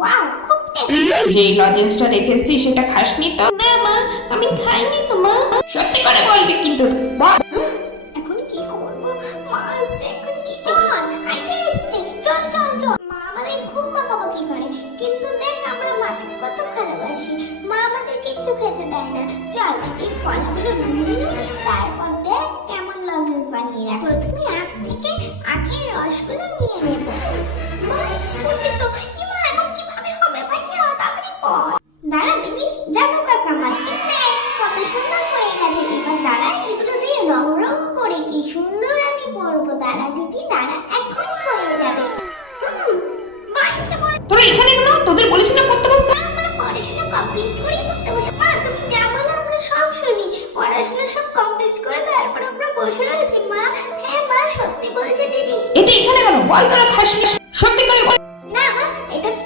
Wow, খুব tasty. যে লজেন্সটা রেখেছি সেটা খাসনি তো? না মা, আমি খাইনি তো মা। সত্যি করে বলবি কিন্তু বল। এখন কি করব? মা আসছে, এখন কি? চল, আইতে এসছে, চল চল চল। মা আমাদের খুব বকাবকি করে, কিন্তু দেখ আমরা মাকে কত ভালোবাসি। মা আমাদের কিচ্ছু খেতে দেয় না। চল এই ফলগুলো নিয়ে তারপর দেখ কেমন লজেন্স বানিয়ে রাখ। প্রথমে আখ থেকে আখের রসগুলো নিয়ে নেব। মা ইচ্ছে করছে তো। মা এখন কিভাবে হবে ভাইয়া? তাড়াতাড়ি কর। দাঁড়া দিদি, জাদু কাকা মারতে দেখ কত সুন্দর হয়ে গেছে। এবার দাঁড়া, এগুলো দিয়ে রং রং করে কি সুন্দর আমি করবো। দাঁড়া দিদি, দাঁড়া, এখনই হয়ে যাবে। মা এসে পড়ে। তোরা এখানে কেন? তোদের বলেছি না করতে বসতে। আমরা পড়াশোনা কমপ্লিট করে করতে বসে। মা তুমি যা বলো আমরা সব শুনি। পড়াশোনা সব কমপ্লিট করে তারপর আমরা বসে রয়েছি। মা হ্যাঁ মা, সত্যি বলছে দিদি। এটা এখানে কেন? বল তোরা খাসনি। সত্যি করে বল।